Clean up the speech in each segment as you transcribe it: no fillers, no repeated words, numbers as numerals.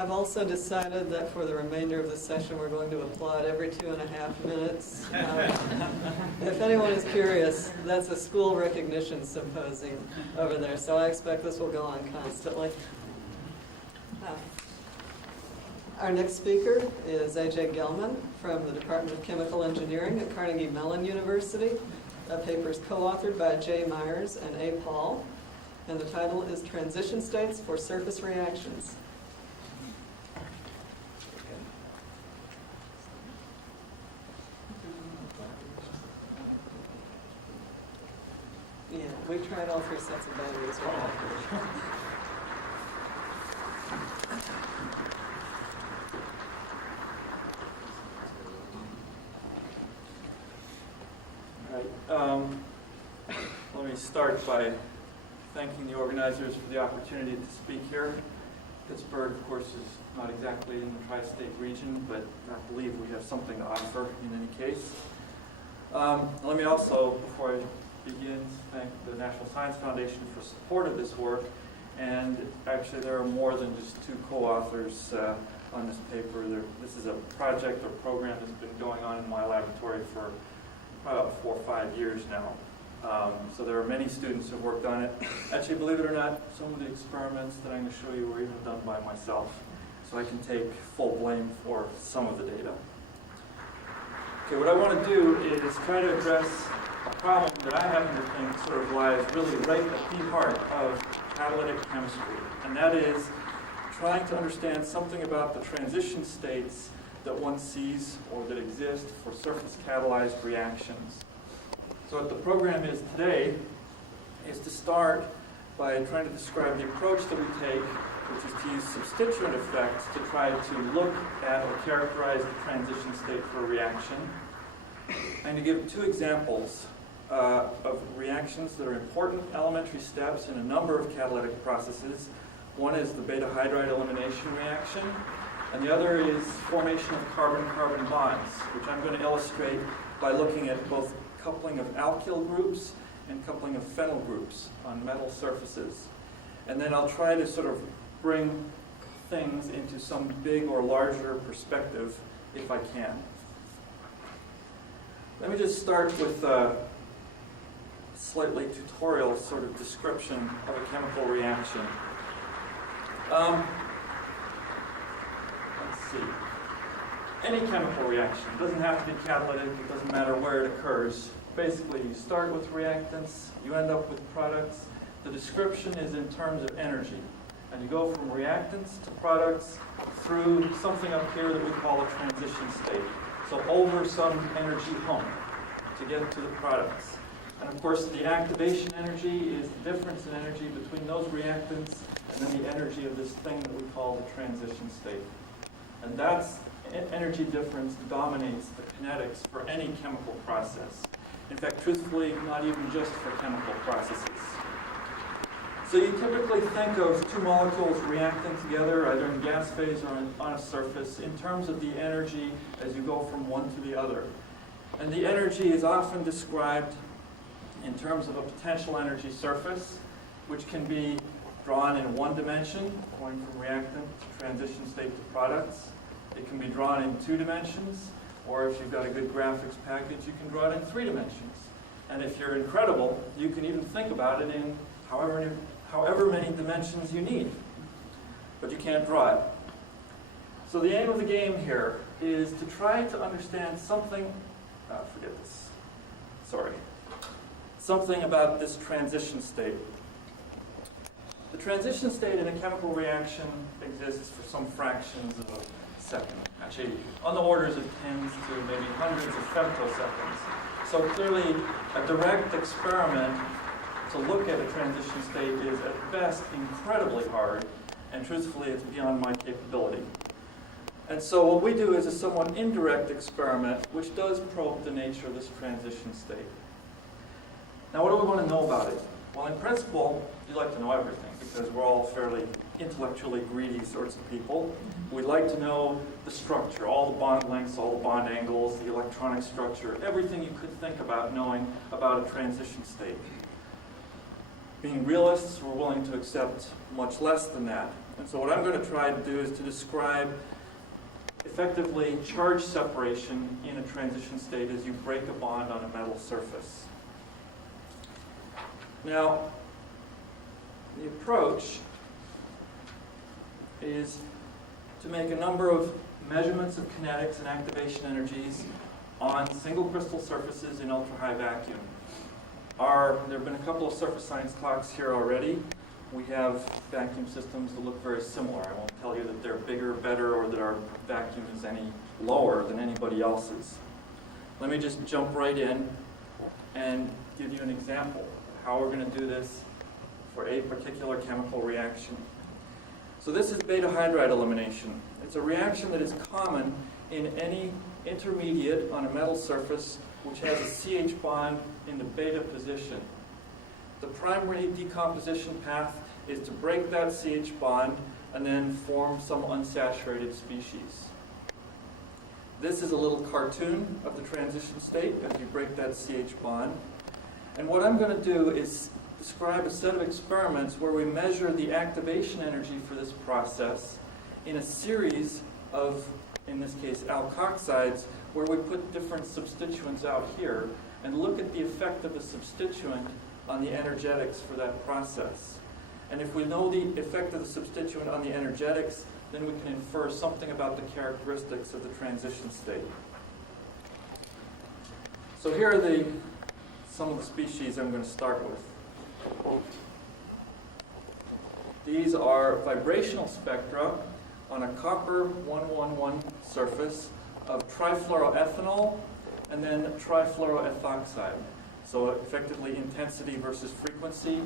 I've also decided that for the remainder of the session, we're going to applaud every 2.5 minutes. If anyone is curious, that's a school recognition symposium over there, so I expect this will go on constantly. Our next speaker is A.J. Gellman from the Department of Chemical Engineering at Carnegie Mellon University. The paper is co-authored by J. Myers and A. Paul, and the title is Transition States for Surface Reactions. Yeah, we tried all 3 sets of batteries. All right. Let me start by thanking the organizers for the opportunity to speak here. Pittsburgh, of course, is not exactly in the tri-state region, but I believe we have something to offer in any case. Let me also, before I begin, thank the National Science Foundation for support of this work. And actually, there are more than just 2 co-authors on this paper. This is a project or program that's been going on in my laboratory for about 4 or 5 years now. So there are many students who have worked on it. Actually, believe it or not, some of the experiments that I'm going to show you were even done by myself. So I can take full blame for some of the data. Okay, what I want to do is try to address a problem that I happen to think sort of lies really right at the heart of catalytic chemistry. And that is trying to understand something about the transition states that one sees or that exist for surface-catalyzed reactions. So what the program is today is to start by trying to describe the approach that we take, which is to use substituent effects to try to look at or characterize the transition state for a reaction. And to give 2 examples of reactions that are important elementary steps in a number of catalytic processes. One is the beta hydride elimination reaction, and the other is formation of carbon-carbon bonds, which I'm going to illustrate by looking at both coupling of alkyl groups and coupling of fennel groups on metal surfaces. And then I'll try to sort of bring things into some big or larger perspective if I can. Let me just start with a slightly tutorial sort of description of a chemical reaction. Let's see. Any chemical reaction, doesn't have to be catalytic, it doesn't matter where it occurs. Basically, you start with reactants, you end up with products. The description is in terms of energy. And you go from reactants to products through something up here that we call a transition state. So over some energy hump to get to the products. And of course, the activation energy is the difference in energy between those reactants and then the energy of this thing that we call the transition state. And that's energy difference dominates the kinetics for any chemical process. In fact, truthfully, not even just for chemical processes. So you typically think of 2 molecules reacting together, either in gas phase or on a surface, in terms of the energy as you go from one to the other. And the energy is often described in terms of a potential energy surface, which can be drawn in 1 dimension, going from reactant to transition state to products. It can be drawn in 2 dimensions, or if you've got a good graphics package, you can draw it in 3 dimensions. And if you're incredible, you can even think about it in however many dimensions you need. But you can't draw it. So the aim of the game here is to try to understand something, something about this transition state. The transition state in a chemical reaction exists for some fractions of a second, actually on the orders of tens to maybe hundreds of femtoseconds. So clearly, a direct experiment to look at a transition state is at best incredibly hard, and truthfully, it's beyond my capability. And so what we do is a somewhat indirect experiment, which does probe the nature of this transition state. Now, what do we want to know about it? Well, in principle, you'd like to know everything, because we're all fairly intellectually greedy sorts of people. We'd like to know the structure, all the bond lengths, all the bond angles, the electronic structure, everything you could think about knowing about a transition state. being realists, we're willing to accept much less than that. And so what I'm going to try to do is to describe effectively charge separation in a transition state as you break a bond on a metal surface. Now, the approach is to make a number of measurements of kinetics and activation energies on single crystal surfaces in ultra-high vacuum. There have been a couple of surface science talks here already. We have vacuum systems that look very similar. I won't tell you that they're bigger, better, or that our vacuum is any lower than anybody else's. Let me just jump right in and give you an example of how we're going to do this for a particular chemical reaction. So this is beta hydride elimination. It's a reaction that is common in any intermediate on a metal surface which has a CH bond in the beta position. The primary decomposition path is to break that CH bond and then form some unsaturated species. This is a little cartoon of the transition state as you break that CH bond. And what I'm going to do is describe a set of experiments where we measure the activation energy for this process in a series of, in this case, alkoxides, where we put different substituents out here and look at the effect of the substituent on the energetics for that process. And if we know the effect of the substituent on the energetics, then we can infer something about the characteristics of the transition state. So here are some of the species I'm going to start with. These are vibrational spectra on a copper 111 surface of trifluoroethanol and then trifluoroethoxide. So effectively intensity versus frequency.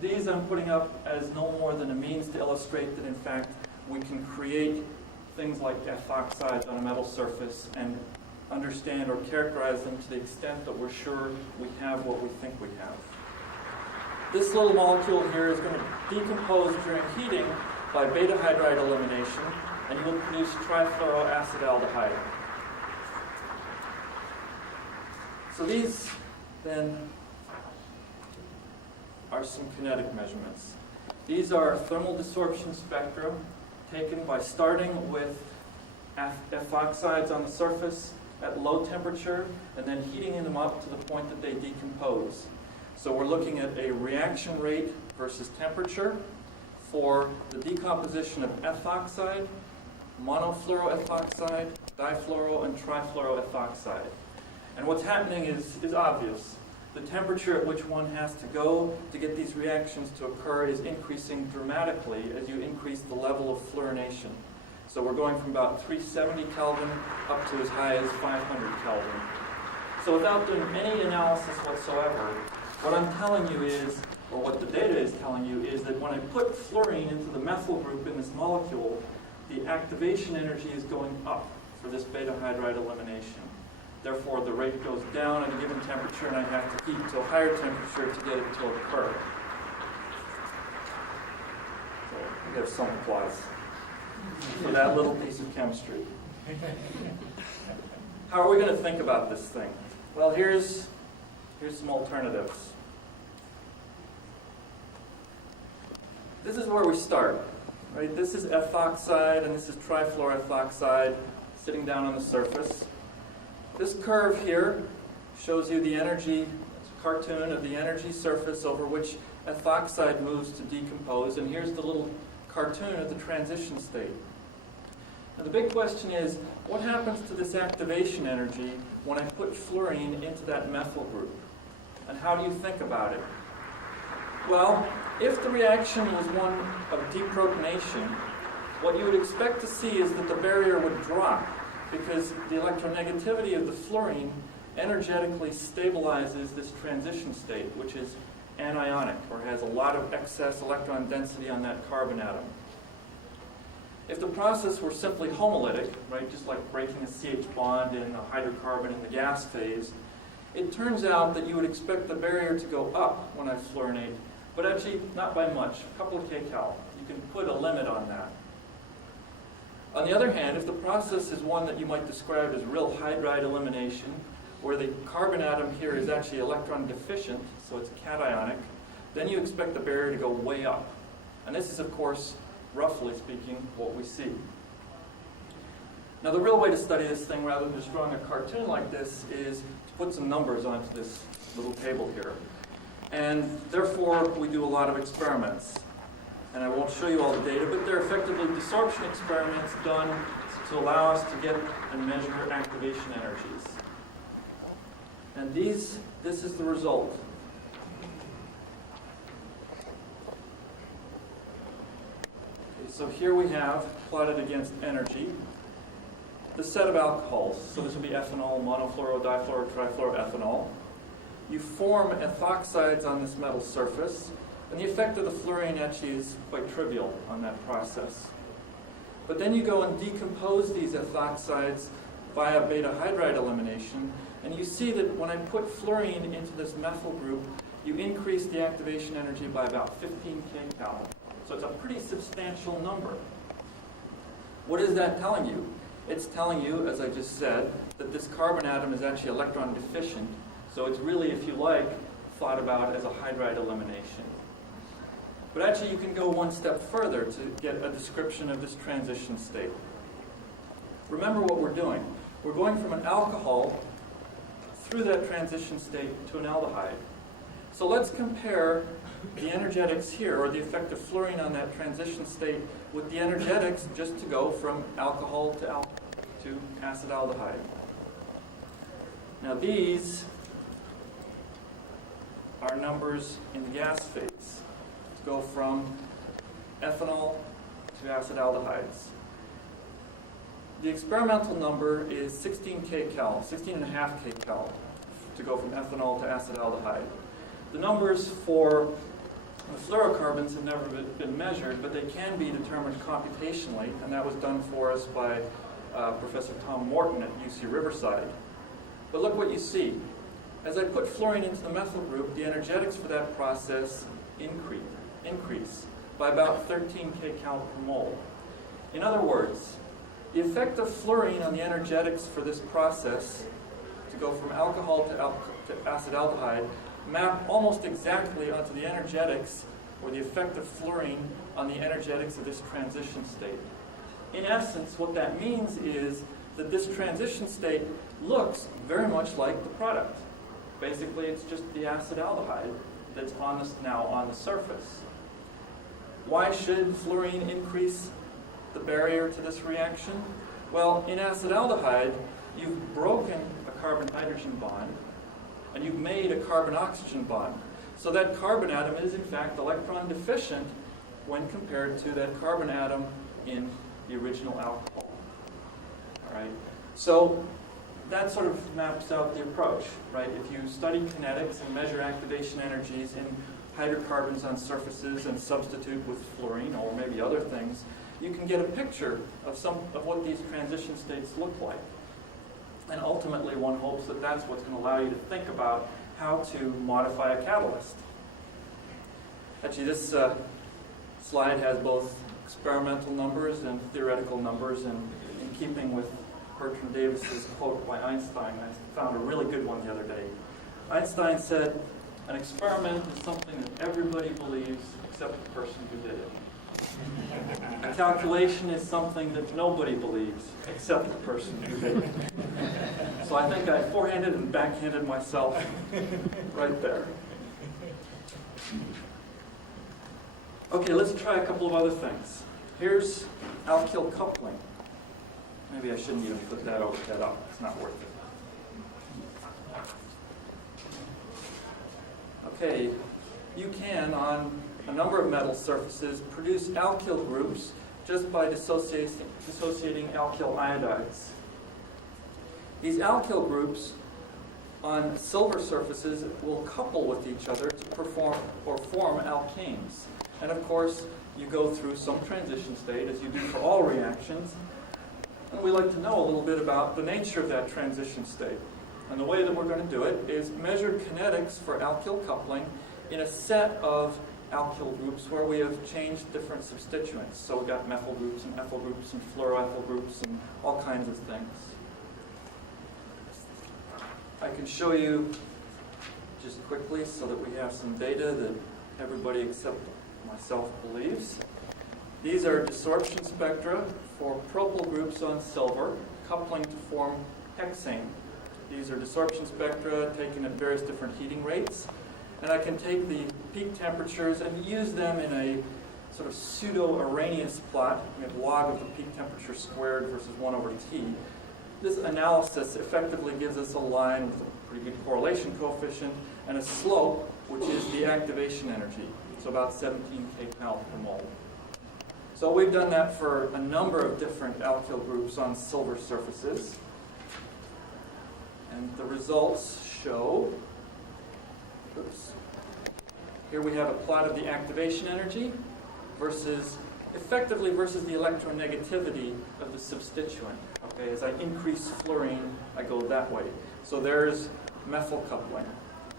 These I'm putting up as no more than a means to illustrate that in fact we can create things like ethoxides on a metal surface and understand or characterize them to the extent that we're sure we have what we think we have. This little molecule here is going to decompose during heating by beta hydride elimination, and you will produce trifluoroacetaldehyde. So these then are some kinetic measurements. These are thermal desorption spectra taken by starting with ethoxides on the surface at low temperature and then heating them up to the point that they decompose. So we're looking at a reaction rate versus temperature for the decomposition of ethoxide, monofluoroethoxide, difluoro, and trifluoroethoxide. And what's happening is obvious. The temperature at which one has to go to get these reactions to occur is increasing dramatically as you increase the level of fluorination. So we're going from about 370 Kelvin up to as high as 500 Kelvin. So without doing any analysis whatsoever, what I'm telling you is, or what the data is telling you, is that when I put fluorine into the methyl group in this molecule, the activation energy is going up for this beta hydride elimination. Therefore, the rate goes down at a given temperature, and I have to heat to a higher temperature to get it to occur. So we have some applause for that little piece of chemistry. How are we going to think about this thing? Well, here's some alternatives. This is where we start. Right? This is ethoxide, and this is trifluoroethoxide sitting down on the surface. This curve here shows you the energy, it's a cartoon of the energy surface over which ethoxide moves to decompose, and here's the little cartoon of the transition state. Now the big question is, what happens to this activation energy when I put fluorine into that methyl group? And how do you think about it? Well, if the reaction was one of deprotonation, what you would expect to see is that the barrier would drop, because the electronegativity of the fluorine energetically stabilizes this transition state, which is anionic, or has a lot of excess electron density on that carbon atom. If the process were simply homolytic, right, just like breaking a CH bond in a hydrocarbon in the gas phase, it turns out that you would expect the barrier to go up when I fluorinate, but actually not by much, a couple of kcal. You can put a limit on that. On the other hand, if the process is one that you might describe as real hydride elimination, where the carbon atom here is actually electron deficient, so it's cationic, then you expect the barrier to go way up. And this is, of course, roughly speaking, what we see. Now, the real way to study this thing, rather than just drawing a cartoon like this, is to put some numbers onto this little table here. And therefore, we do a lot of experiments. And I won't show you all the data, but they're effectively desorption experiments done to allow us to get and measure activation energies. And this is the result. Okay, so here we have, plotted against energy, the set of alcohols. So this would be ethanol, monofluoro, difluoro, trifluoroethanol. You form ethoxides on this metal surface, and the effect of the fluorine actually is quite trivial on that process. But then you go and decompose these ethoxides via beta hydride elimination, and you see that when I put fluorine into this methyl group, you increase the activation energy by about 15 kcal. So it's a pretty substantial number. What is that telling you? It's telling you, as I just said, that this carbon atom is actually electron deficient. So it's really, if you like, thought about as a hydride elimination. But actually, you can go one step further to get a description of this transition state. Remember what we're doing. We're going from an alcohol through that transition state to an aldehyde. So let's compare the energetics here, or the effect of fluorine on that transition state, with the energetics just to go from alcohol to acetaldehyde. Now these are numbers in the gas phase. Go from ethanol to acetaldehydes. The experimental number is 16 kcal, 16.5 kcal to go from ethanol to acetaldehyde. The numbers for the fluorocarbons have never been measured, but they can be determined computationally, and that was done for us by Professor Tom Morton at UC Riverside. But look what you see. As I put fluorine into the methyl group, the energetics for that process increase by about 13 kcal per mole. In other words, the effect of fluorine on the energetics for this process to go from alcohol to acetaldehyde map almost exactly onto the energetics, or the effect of fluorine on the energetics of this transition state. In essence, what that means is that this transition state looks very much like the product. Basically, it's just the acetaldehyde that's now on the surface. Why should fluorine increase the barrier to this reaction? Well, in acetaldehyde, you've broken a carbon-hydrogen bond, and you've made a carbon-oxygen bond. So that carbon atom is, in fact, electron deficient when compared to that carbon atom in the original alcohol. All right? So that sort of maps out the approach, right? If you study kinetics and measure activation energies in hydrocarbons on surfaces and substitute with fluorine or maybe other things, you can get a picture of what these transition states look like. And ultimately, one hopes that that's what's going to allow you to think about how to modify a catalyst. Actually, this slide has both experimental numbers and theoretical numbers, and in keeping with Bertrand Davis's quote by Einstein, I found a really good one the other day. Einstein said, "An experiment is something that everybody believes except the person who did it. A calculation is something that nobody believes except the person who did it." So I think I forehanded and backhanded myself right there. Okay, let's try a couple of other things. Here's alkyl coupling. Maybe I shouldn't even put that up. It's not worth it. Okay, you can, on a number of metal surfaces, produce alkyl groups just by dissociating alkyl iodides. These alkyl groups on silver surfaces will couple with each other to form alkanes. And of course, you go through some transition state, as you do for all reactions. And we like to know a little bit about the nature of that transition state. And the way that we're going to do it is measure kinetics for alkyl coupling in a set of alkyl groups where we have changed different substituents. So we've got methyl groups and ethyl groups and fluoroethyl groups and all kinds of things. I can show you just quickly so that we have some data that everybody except myself believes. These are desorption spectra for propyl groups on silver, coupling to form hexane. These are desorption spectra taken at various different heating rates. And I can take the peak temperatures and use them in a sort of pseudo-Arrhenius plot. We have log of the peak temperature squared versus 1 over T. This analysis effectively gives us a line with a pretty good correlation coefficient and a slope, which is the activation energy. So about 17 kcal per mole. So we've done that for a number of different alkyl groups on silver surfaces. And the results show, oops, here we have a plot of the activation energy effectively versus the electronegativity of the substituent. Okay, as I increase fluorine, I go that way. So there's methyl coupling.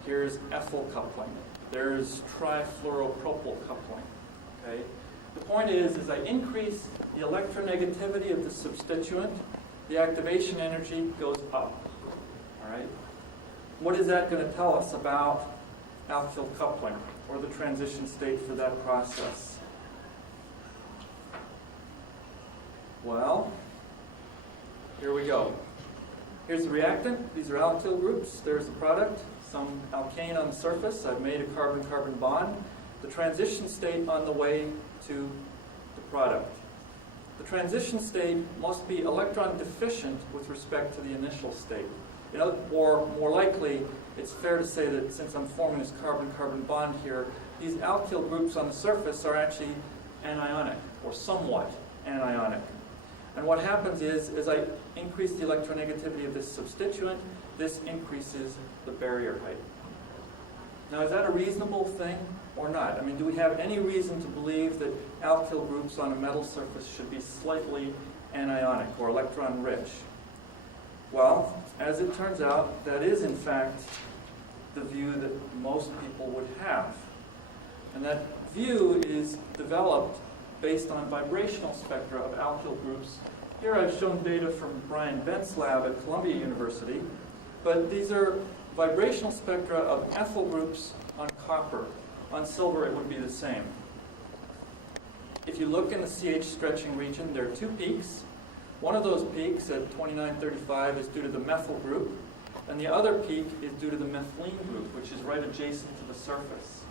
Here's ethyl coupling. There's trifluoropropyl coupling. Okay. The point is, as I increase the electronegativity of the substituent, the activation energy goes up. All right. What is that going to tell us about alkyl coupling, or the transition state for that process? Well, here we go. Here's the reactant. These are alkyl groups. There's the product. Some alkane on the surface. I've made a carbon-carbon bond. The transition state on the way to the product. The transition state must be electron deficient with respect to the initial state. Or more likely, it's fair to say that since I'm forming this carbon-carbon bond here, these alkyl groups on the surface are actually anionic, or somewhat anionic. And what happens is, as I increase the electronegativity of this substituent, this increases the barrier height. Now, is that a reasonable thing or not? I mean, do we have any reason to believe that alkyl groups on a metal surface should be slightly anionic or electron-rich? Well, as it turns out, that is, in fact, the view that most people would have. And that view is developed based on vibrational spectra of alkyl groups. Here I've shown data from Brian Bent's lab at Columbia University, but these are vibrational spectra of ethyl groups on copper. On silver, it would be the same. If you look in the CH stretching region, there are two peaks. One of those peaks at 2935 is due to the methyl group, and the other peak is due to the methylene group, which is right adjacent to the surface.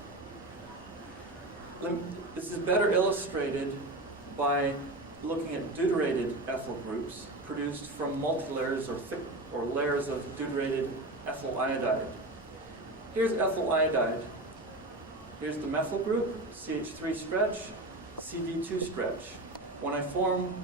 This is better illustrated by looking at deuterated ethyl groups produced from multilayers or layers of deuterated ethyl iodide. Here's ethyl iodide. Here's the methyl group, CH3 stretch, CD2 stretch. When I form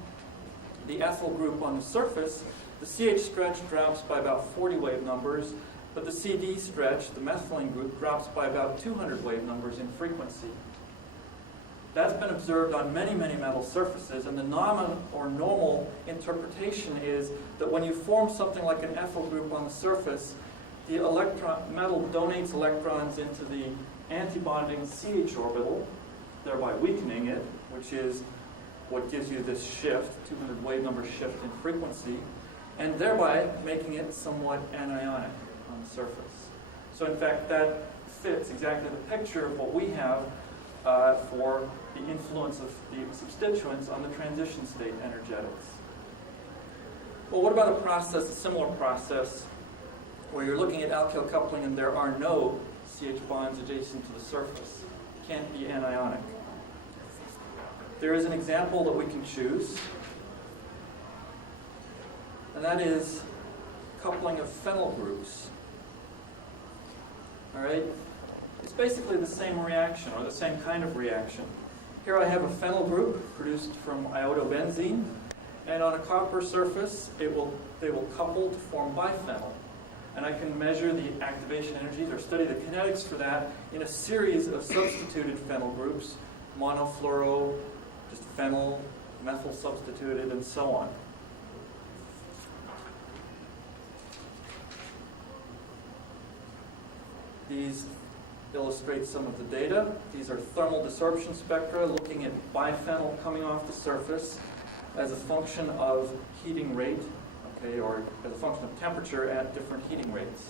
the ethyl group on the surface, the CH stretch drops by about 40 wave numbers, but the CD stretch, the methylene group, drops by about 200 wave numbers in frequency. That's been observed on many, many metal surfaces, and the normal interpretation is that when you form something like an ethyl group on the surface, the metal donates electrons into the antibonding CH orbital, thereby weakening it, which is what gives you this shift, 200 wave number shift in frequency, and thereby making it somewhat anionic on the surface. So in fact, that fits exactly the picture of what we have for the influence of the substituents on the transition state energetics. Well, what about a similar process, where you're looking at alkyl coupling and there are no CH bonds adjacent to the surface? It can't be anionic. There is an example that we can choose, and that is coupling of fennel groups. All right? It's basically the same reaction, or the same kind of reaction. Here I have a fennel group produced from iodobenzene, and on a copper surface, they will couple to form biphenyl. And I can measure the activation energies, or study the kinetics for that, in a series of substituted phenyl groups, monofluoro, just phenyl, methyl substituted, and so on. These illustrate some of the data. These are thermal desorption spectra looking at biphenyl coming off the surface as a function of heating rate, okay, or as a function of temperature at different heating rates.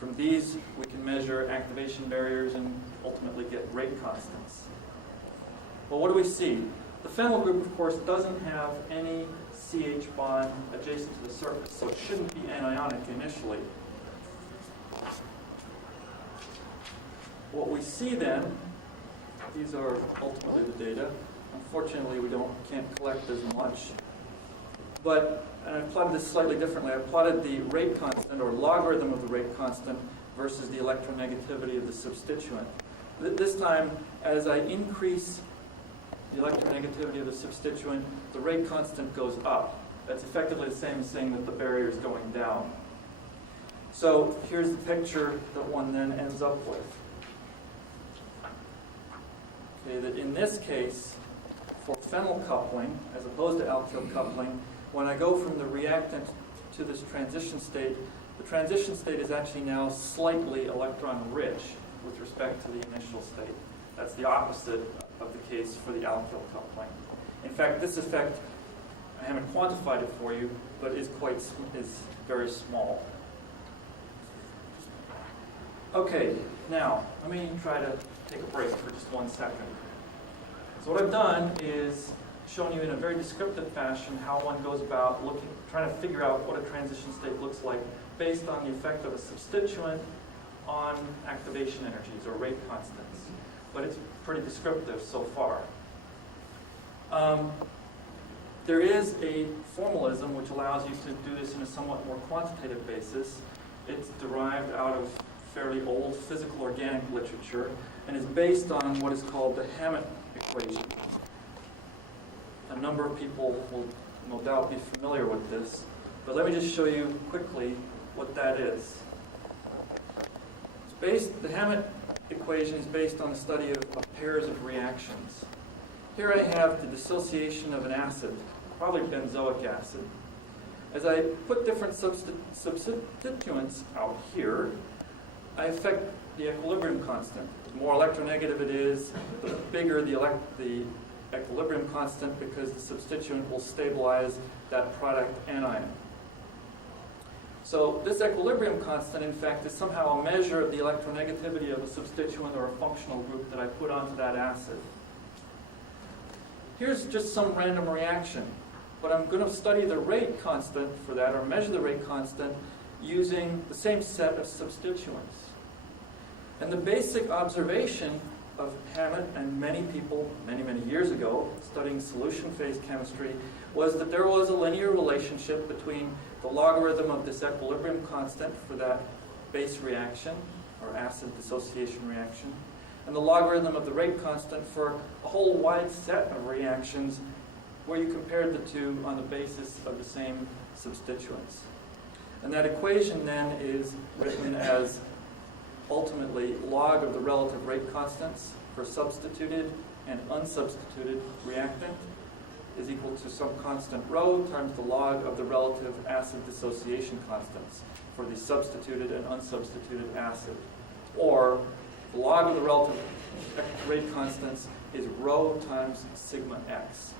From these, we can measure activation barriers and ultimately get rate rate constants. Well, what do we see? The phenyl group, of course, doesn't have any CH bond adjacent to the surface, so it shouldn't be anionic initially. What we see then, these are ultimately the data. Unfortunately, we can't collect as much. But, and I've plotted this slightly differently. I've plotted the rate constant, or logarithm of the rate constant, versus the electronegativity of the substituent. This time, as I increase the electronegativity of the substituent, the rate constant goes up. That's effectively the same as saying that the barrier is going down. So here's the picture that one then ends up with. Okay, that in this case, for phenyl coupling, as opposed to alkyl coupling, when I go from the reactant to this transition state, the transition state is actually now slightly electron-rich with respect to the initial state. That's the opposite of the case for the alkyl coupling. In fact, this effect, I haven't quantified it for you, but is very small. Okay, now, let me try to take a break for just 1 second. So what I've done is shown you in a very descriptive fashion how one goes about trying to figure out what a transition state looks like based on the effect of a substituent on activation energies or rate constants. But it's pretty descriptive so far. There is a formalism which allows you to do this in a somewhat more quantitative basis. It's derived out of fairly old physical organic literature and is based on what is called the Hammet equation. A number of people will no doubt be familiar with this, but let me just show you quickly what that is. The Hammet equation is based on the study of pairs of reactions. Here I have the dissociation of an acid, probably benzoic acid. As I put different substituents out here, I affect the equilibrium constant. The more electronegative it is, the bigger the equilibrium constant, because the substituent will stabilize that product anion. So this equilibrium constant, in fact, is somehow a measure of the electronegativity of a substituent or a functional group that I put onto that acid. Here's just some random reaction, but I'm going to study the rate constant for that, or measure the rate constant, using the same set of substituents. And the basic observation of Hammet and many people, many, many years ago, studying solution phase chemistry, was that there was a linear relationship between the logarithm of this equilibrium constant for that base reaction, or acid dissociation reaction, and the logarithm of the rate constant for a whole wide set of reactions where you compared the two on the basis of the same substituents. And that equation then is written as ultimately log of the relative rate constants for substituted and unsubstituted reactant is equal to some constant rho times the log of the relative acid dissociation constants for the substituted and unsubstituted acid. Or the log of the relative rate constants is rho times sigma x.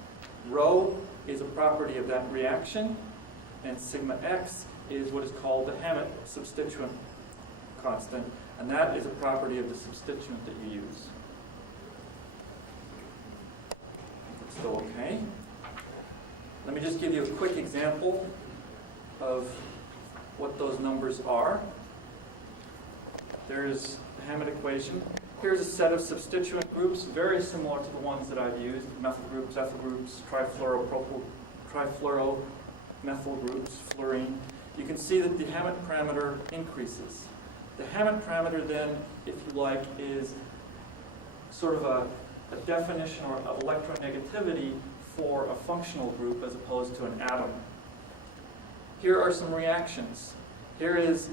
Rho is a property of that reaction, and sigma x is what is called the Hammet substituent constant, and that is a property of the substituent that you use. It's still okay. Let me just give you a quick example of what those numbers are. There's the Hammet equation. Here's a set of substituent groups, very similar to the ones that I've used: methyl groups, ethyl groups, trifluoromethyl groups, fluorine. You can see that the Hammet parameter increases. The Hammet parameter then, if you like, is sort of a definition of electronegativity for a functional group as opposed to an atom. Here are some reactions. Here is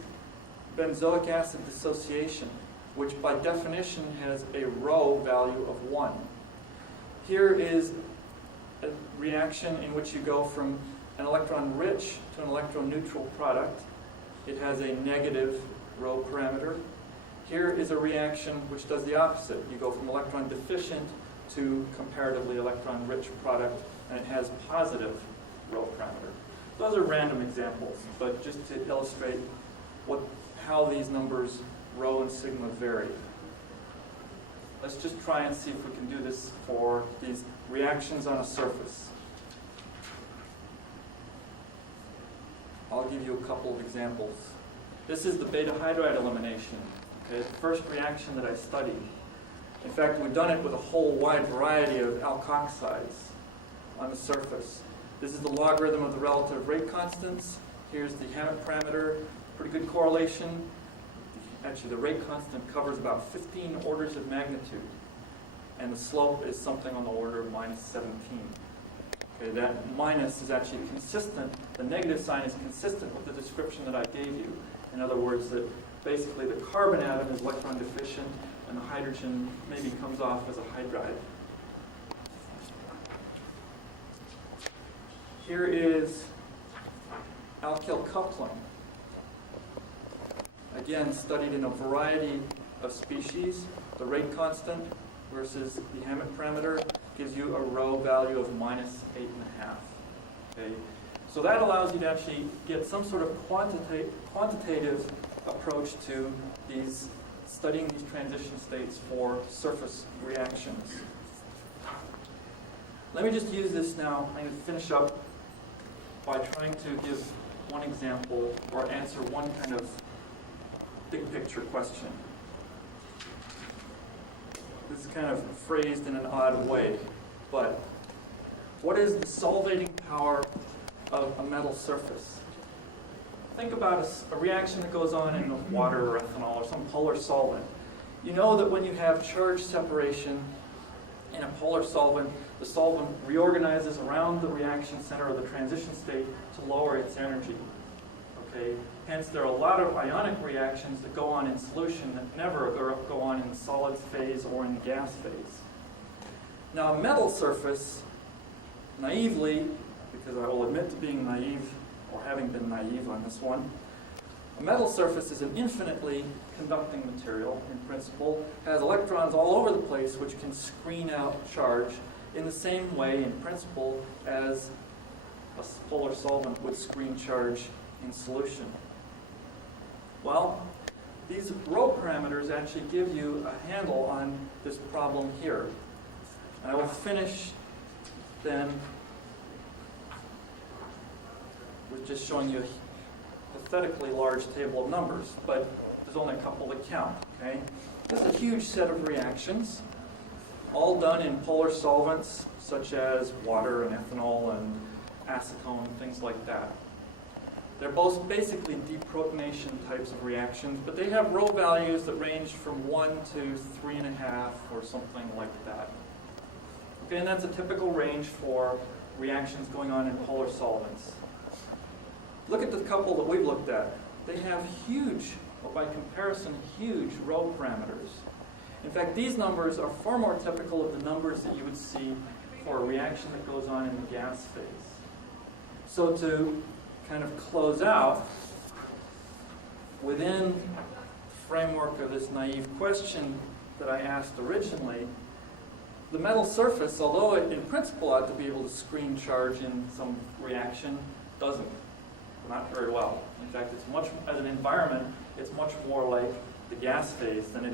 benzoic acid dissociation, which by definition has a rho value of 1. Here is a reaction in which you go from an electron-rich to an electron-neutral product. It has a negative rho parameter. Here is a reaction which does the opposite. You go from electron-deficient to comparatively electron-rich product, and it has positive rho parameter. Those are random examples, but just to illustrate how these numbers, rho and sigma, vary. let's just try and see if we can do this for these reactions on a surface. I'll give you a couple of examples. This is the beta hydride elimination, okay, the first reaction that I studied. In fact, we've done it with a whole wide variety of alkoxides on the surface. This is the logarithm of the relative rate constants. Here's the Hammet parameter, pretty good correlation. Actually, the rate constant covers about 15 orders of magnitude, and the slope is something on the order of minus 17. Okay, that minus is actually consistent. The negative sign is consistent with the description that I gave you. In other words, that basically the carbon atom is electron deficient, and the hydrogen maybe comes off as a hydride. Here is alkyl coupling. Again, studied in a variety of species. The rate constant versus the Hammet parameter gives you a rho value of minus 8.5. Okay? So that allows you to actually get some sort of quantitative approach to studying these transition states for surface reactions. Let me just use this now. I'm going to finish up by trying to give one example or answer one kind of big picture question. This is kind of phrased in an odd way, but what is the solvating power of a metal surface? Think about a reaction that goes on in water or ethanol or some polar solvent. You know that when you have charge separation in a polar solvent, the solvent reorganizes around the reaction center or the transition state to lower its energy. Okay? Hence, there are a lot of ionic reactions that go on in solution that never go on in the solids phase or in the gas phase. Now, a metal surface, naively, because I will admit to being naive or having been naive on this one, a metal surface is an infinitely conducting material in principle, has electrons all over the place which can screen out charge in the same way in principle as a polar solvent would screen charge in solution. Well, these rho parameters actually give you a handle on this problem here. And I will finish then with just showing you a pathetically large table of numbers, but there's only a couple that count, okay? This is a huge set of reactions, all done in polar solvents, such as water and ethanol and acetone and things like that. They're both basically deprotonation types of reactions, but they have rho values that range from 1 to 3.5 or something like that. Okay, and that's a typical range for reactions going on in polar solvents. Look at the couple that we've looked at. They have huge, or by comparison, huge rho parameters. In fact, these numbers are far more typical of the numbers that you would see for a reaction that goes on in the gas phase. So to kind of close out, within the framework of this naive question that I asked originally, the metal surface, although it in principle ought to be able to screen charge in some reaction, doesn't. Not very well. In fact, it's much, as an environment, it's much more like the gas phase than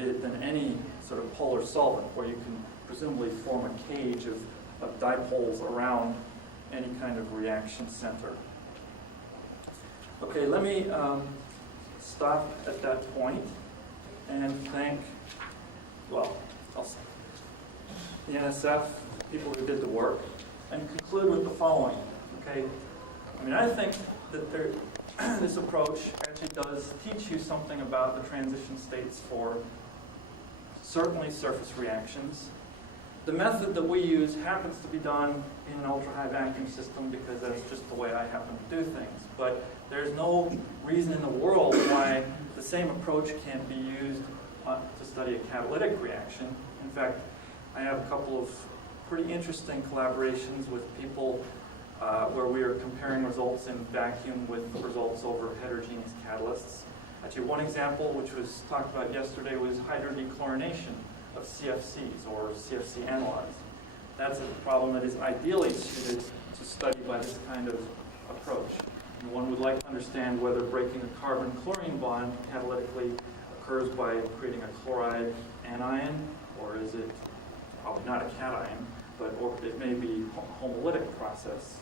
any sort of polar solvent, where you can presumably form a cage of dipoles around any kind of reaction center. Okay, let me stop at that point and thank, well, the NSF, people who did the work, and conclude with the following. Okay, I mean, I think that this approach actually does teach you something about the transition states for certainly surface reactions. The method that we use happens to be done in an ultra-high vacuum system because that's just the way I happen to do things. But there's no reason in the world why the same approach can't be used to study a catalytic reaction. In fact, I have a couple of pretty interesting collaborations with people where we are comparing results in vacuum with results over heterogeneous catalysts. Actually, one example, which was talked about yesterday, was hydrodechlorination of CFCs, or CFC analogs. That's a problem that is ideally suited to study by this kind of approach. And one would like to understand whether breaking a carbon-chlorine bond catalytically occurs by creating a chloride anion, or is it probably not a cation, or it may be a homolytic process.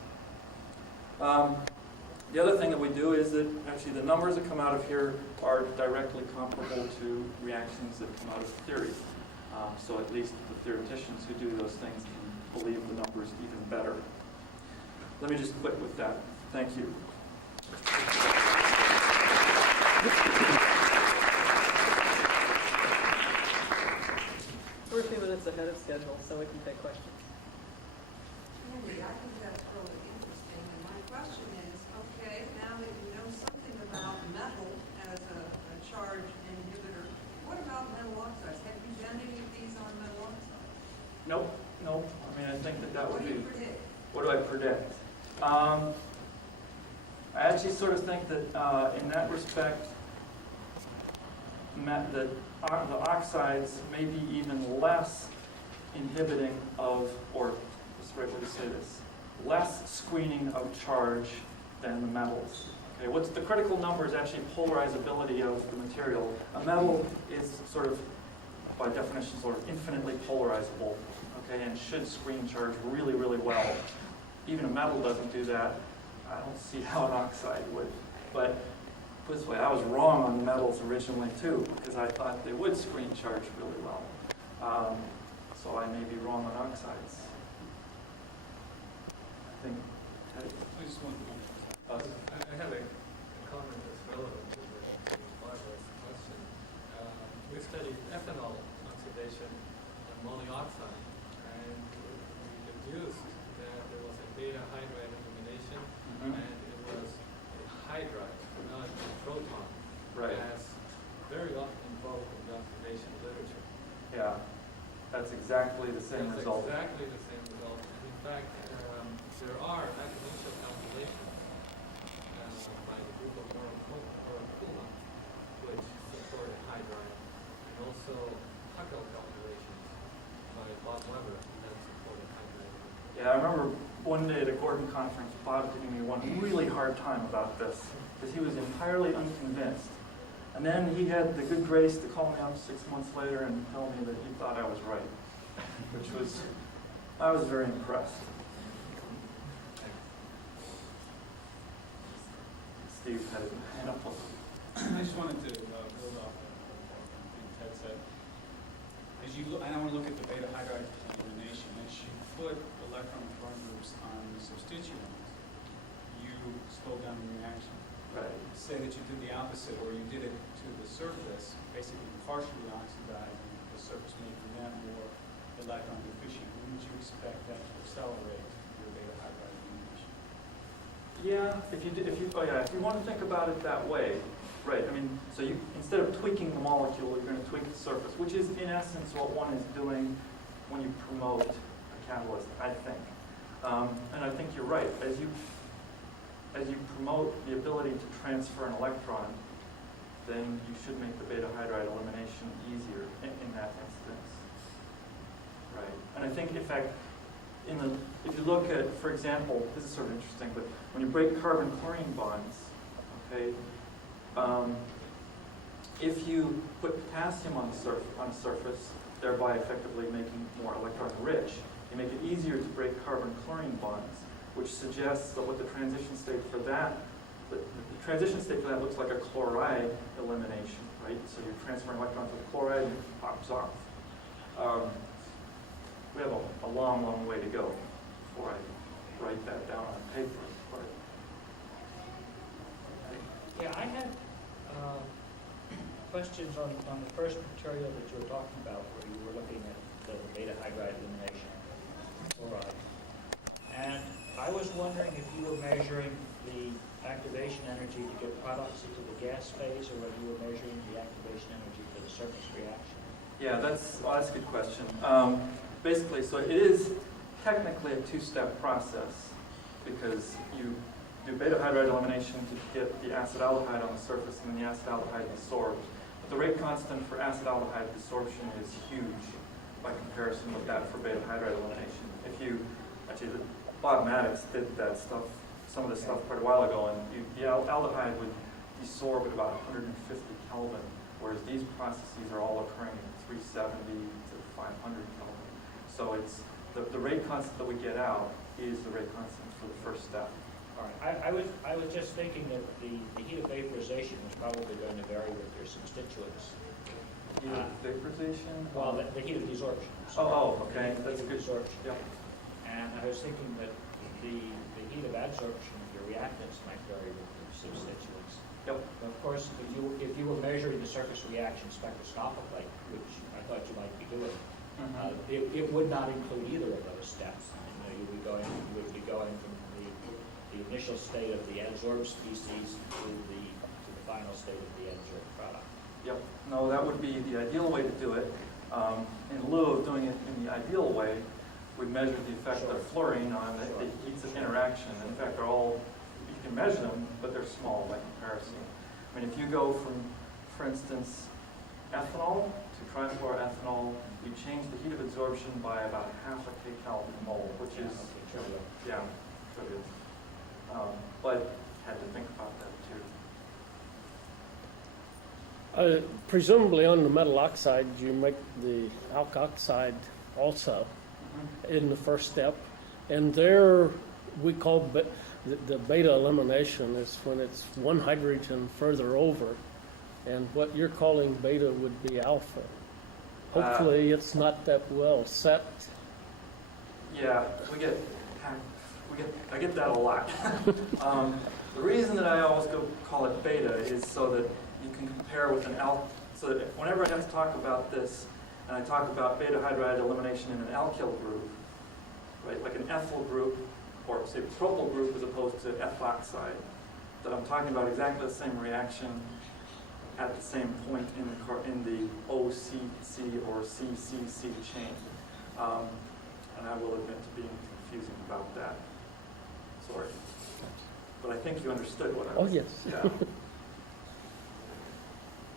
The other thing that we do is that actually the numbers that come out of here are directly comparable to reactions that come out of theory. So at least the theoreticians who do those things can believe the numbers even better. Let me just quit with that. Thank you. We're a few minutes ahead of schedule, so we can take questions. Andy, I think that's really interesting, and my question is, okay, now that you know something about metal as a charge inhibitor, what about metal oxides? Have you done any of these on metal oxides? Nope. I mean, I think that would What do be... you predict? What do I predict? I actually sort of think that in that respect, the oxides may be even less inhibiting of, or what's the right way to say this, less screening of charge than the metals. Okay, what's the critical number is actually polarizability of the material. A metal is sort of, by definition, sort of infinitely polarizable, okay, and should screen charge really, really well. Even a metal doesn't do that. I don't see how an oxide would. But put this way, I was wrong on metals originally too, because I thought they would screen charge really well. So I may be wrong on oxides. I think. I just want to I have a comment that's relevant to the Barbara's question. We studied ethanol oxidation on molybdenum oxide, and we deduced that there was a beta hydride elimination, and it was a hydride, not a proton, Right. as very often invoked in the oxidation literature. Yeah, that's exactly the same That's result. exactly the same result. In fact, there are exponential calculations by the group of Coulomb, which support a hydride, and also Alkyl calculations by Bob Weber that support a hydride. Yeah, I remember one day at a Gordon conference, Bob giving me one really hard time about this, because he was entirely unconvinced. And then he had the good grace to call me up 6 months later and tell me that he thought I was right, which was, I was very impressed. Steve had his hand up. I just wanted to build off what Ted said. As you look, I want to look at the beta hydride elimination. As you put electron proton groups on the substituents, you slow down the reaction. Right. Say that you did the opposite, or you did it to the surface, basically partially oxidizing the surface, making that more electron deficient. Wouldn't you expect that to accelerate your beta hydride elimination? Yeah, if you want to think about it that way, right? I mean, so you instead of tweaking the molecule, you're going to tweak the surface, which is in essence what one is doing when you promote a catalyst, I think. And I think you're right. As you promote the ability to transfer an electron, then you should make the beta hydride elimination easier in that instance. Right. And I think, in fact, if you look at, for example, this is sort of interesting, but when you break carbon-chlorine bonds, okay, if you put potassium on a surface, thereby effectively making more electron-rich, you make it easier to break carbon-chlorine bonds, which suggests that what the transition state for that, the transition state for that looks like a chloride elimination, right? So you're transferring electrons to the chloride and it pops off. We have a long, long way to go before I write that down on paper. But Yeah, I had questions on the first material that you were talking about, where you were looking at the beta hydride elimination, chloride. And I was wondering if you were measuring the activation energy to get products into the gas phase, or whether you were measuring the activation energy for the surface reaction. yeah, that's a good question. Basically, so it is technically a two-step process, because you do beta hydride elimination to get the acetaldehyde on the surface, and then the acetaldehyde desorbs. But the rate constant for acetaldehyde desorption is huge by comparison with that for beta hydride elimination. Bob Maddox did that stuff, some of this stuff quite a while ago, and the aldehyde would desorb at about 150 Kelvin, whereas these processes are all occurring at 370 to 500 Kelvin. So it's the rate constant that we get out is the rate constant for the first step. All right, I was just thinking that the heat of vaporization was probably going to vary with your substituents. Heat of vaporization? Well, the heat of desorption. Okay, The that's heat good. of desorption. Yep. And I was thinking that the heat of adsorption of your reactants might vary with the substituents. Yep. But of course, if you were measuring the surface reaction spectroscopically, which I thought you might be doing, it would not include either of those steps. You would be going from the initial state of the adsorbed species to the final state of the adsorbed product. Yep. No, that would be the ideal way to do it. In lieu of doing it in the ideal way, we measure the effect of fluorine on the heats of interaction. And in fact, you can measure them, but they're small by comparison. I mean, if you go from, for instance, ethanol to trifluoroethanol, you change the heat of absorption by about half a kcal per mole, which is, yeah, trivial. But had to think about that too. Presumably on the metal oxide, you make the alkoxide also in the first step. And there we call the beta elimination is when it's one hydrogen further over. And what you're calling beta would be alpha. Hopefully it's not that well set. Yeah, I get that a lot. The reason that I always call it beta is so that you can compare with an so that whenever I have to talk about this, and I talk about beta hydride elimination in an alkyl group, right, like an ethyl group, or say propyl group as opposed to ethoxide, that I'm talking about exactly the same reaction at the same point in the OCC or CCC chain. And I will admit to being confusing about that. Sorry. But I think you understood what I was. Oh, yes. Yeah.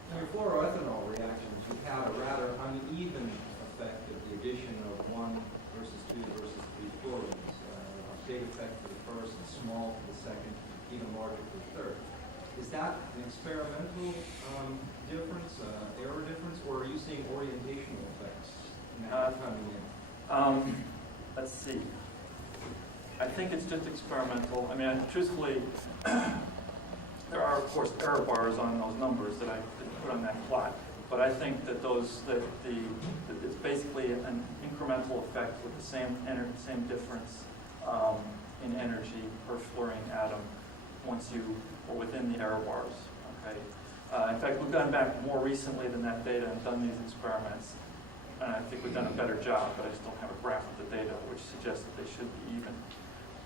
In your fluoroethanol reactions, you have a rather uneven effect of the addition of 1 versus 2 versus 3 fluorines. A big effect for the first, and small for the second, even larger for the third. Is that an experimental difference, error difference, or are you seeing orientational effects in that coming in? Let's see. I think it's just experimental. I mean, truthfully, there are, of course, error bars on those numbers that I didn't put on that plot. But I think that that it's basically an incremental effect with the same difference in energy per fluorine atom once you are within the error bars. Okay. In fact, we've gone back more recently than that data and done these experiments. And I think we've done a better job, but I just don't have a graph of the data which suggests that they should be even.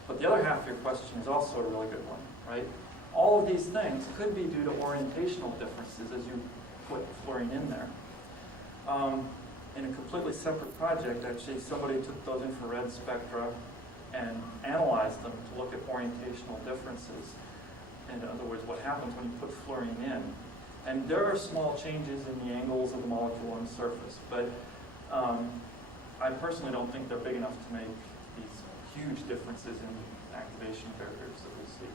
But the other half of your question is also a really good one, right? All of these things could be due to orientational differences as you put fluorine in there. In a completely separate project, actually, somebody took those infrared spectra and analyzed them to look at orientational differences. In other words, what happens when you put fluorine in. And there are small changes in the angles of the molecule on the surface, but I personally don't think they're big enough to make these huge differences in activation barriers that we see.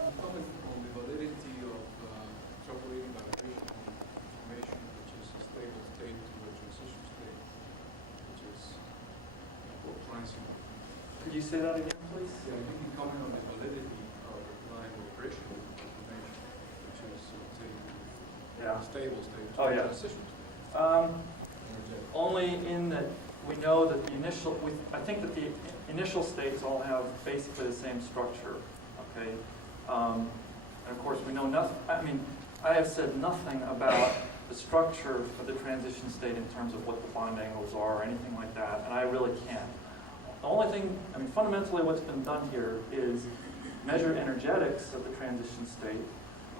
Comment on the validity of separating vibrational information, which is a stable state to a transition state, which is for transient. Could you say that again, please? Yeah, you can comment on the validity of applying vibrational information, which is say a stable state to a transition state. Only in that we know that the initial, I think that the initial states all have basically the same structure, okay? And of course we know nothing, I mean, I have said nothing about the structure of the transition state in terms of what the bond angles are or anything like that, and I really can't. The only thing, I mean, fundamentally what's been done here is measure energetics of the transition state,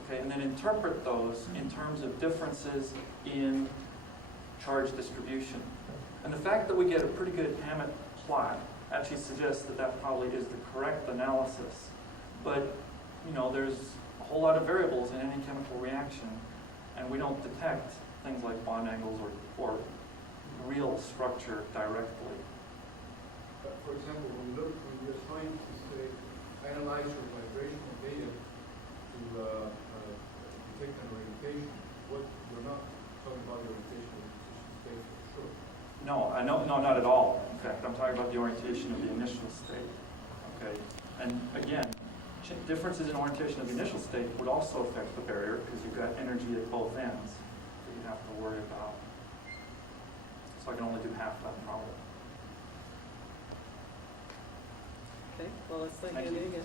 okay, and then interpret those in terms of differences in charge distribution. And the fact that we get a pretty good Hammet plot actually suggests that that probably is the correct analysis. But, you know, there's a whole lot of variables in any chemical reaction, and we don't detect things like bond angles or real structure directly. But for example, when you're trying to say, analyze your vibrational data to detect an orientation, we're not talking about the orientation of the transition state for sure. No, no, not at all. In fact, I'm talking about the orientation of the initial state. Okay, and again, differences in orientation of the initial state would also affect the barrier because you've got energy at both ends that you have to worry about. So I can only do half that problem. Okay, well, let's thank Thank Andy you. again.